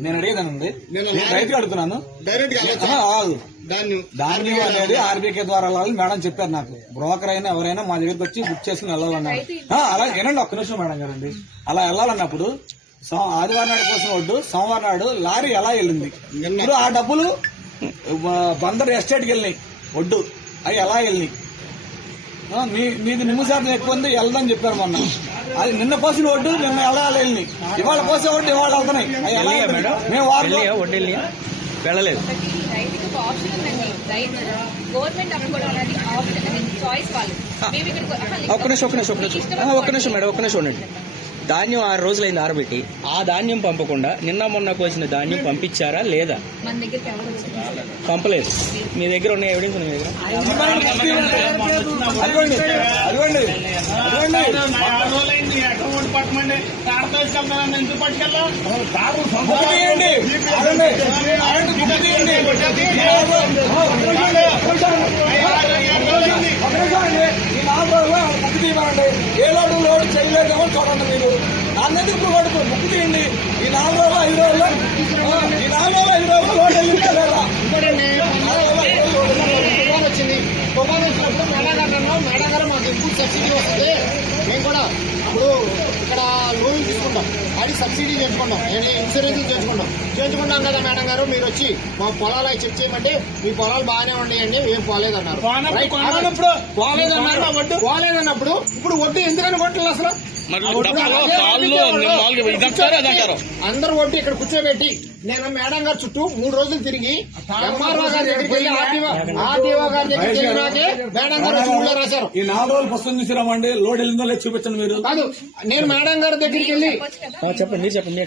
నేను అడిగేదానండి నేను రైతులు అడుగుతున్నాను. దాన్ని దాని అనేది ఆర్బీకే ద్వారా వెళ్ళాలని మేడం చెప్పారు నాకు. బ్రోకర్ అయినా ఎవరైనా మా దగ్గరికి వచ్చి బుక్ చేసుకుని వెళ్ళాలన్నారు. అలా వినండి ఒక్క నిమిషం మేడం గారండి. అలా వెళ్ళాలన్నప్పుడు సో- ఆదివారం నాడు కోసం ఒడ్డు సోమవారం నాడు లారీ ఎలా వెళ్ళింది? ఇప్పుడు ఆ డబ్బులు బందర్ ఎస్టేట్కి వెళ్ళినాయి. ఒడ్డు అవి ఎలా వెళ్ళినాయి? మీది నిమ్మ శాతం ఎక్కువ ఉంది వెళ్దని చెప్పారు మొన్న. అది నిన్న పోసిన ఒడ్డు నిన్న ఎలా వెళ్ళినాయి ఇవాళ పోసే ఒడ్డు ఇవాళ వెళ్తున్నాయి? మేము వారం వెళ్ళలేదు. రైతుకి ఒక ఆప్షన్ ఉందండి. రైతు గవర్నమెంట్ అమ్ముకోవడం అనేది ఆప్షన్ అనేది చాయిస్ వాళ్ళు. మేము ఇక్కడ ఒక్క నిమిషం ఒక్క నిమిషం ఒక్క నిమిషం. ఆ, ఒక్క నిమిషం మేడం ఒక్క నిమిషం ఉండండి. ధాన్యం ఆరు రోజులైంది ఆరబెట్టి. ఆ ధాన్యం పంపకుండా నిన్న మొన్న కోసిన ధాన్యం పంపించారా లేదా? పంపలేదు. మీ దగ్గర ఉన్న ఎవిడెన్స్ ఉంది మీ దగ్గర? ఏ లోటు లోడ్ చేయలేదేమో చూడండి మీరు. అన్నది ఇప్పుడు కొడుకు బుక్ తీయండి. ఈ నాలుగు రోజులు ఐదు రోజుల్లో ఈ నాలుగు రోజులు ఐదు రోజులు లోడ్ వెళ్ళిందా లేదా? వచ్చింది. తుఫాన్ వచ్చినప్పుడు మేడాగారు మేడాగారు మాకు ఎక్కువ సబ్సిడీ వస్తుంది. మేము కూడా ఇప్పుడు ఇక్కడ లోన్ తీసుకుంటాం. అది సబ్సిడీ చేయించుకుంటాం. నేను ఇన్సూరెన్స్ చేయించుకుంటాం. చేయించుకున్నాం కదా మేడం గారు మీరు వచ్చి మా పొలాలు అవి చెక్ చేయమంటే మీ పొలాలు బాగానే ఉన్నాయండి ఏం పోలేదన్నారు. పోలేదన్నారు పోలేదన్నప్పుడు ఇప్పుడు వడ్డీ ఎందుకని కొట్టలేదు అసలు? అందరు వడ్డీ ఇక్కడ కూర్చోబెట్టి నేను మేడం గారు చుట్టూ మూడు రోజులు తిరిగి ఎంఆర్ఓ గారి దగ్గరికి వెళ్ళి ఆర్టీఓ ఆర్టీఓ గారి దగ్గరికి వెళ్ళినాకే మేడం గారు ఊళ్ళో రాశారు. ఈ నాలుగు రోజులు పుస్తకం తీసుకురామండి లోడ్ వెళ్ళిందో లేదు చూపించండి మీరు. కాదు నేను మేడం గారి దగ్గరికి వెళ్ళి చెప్పండి. చెప్పండి.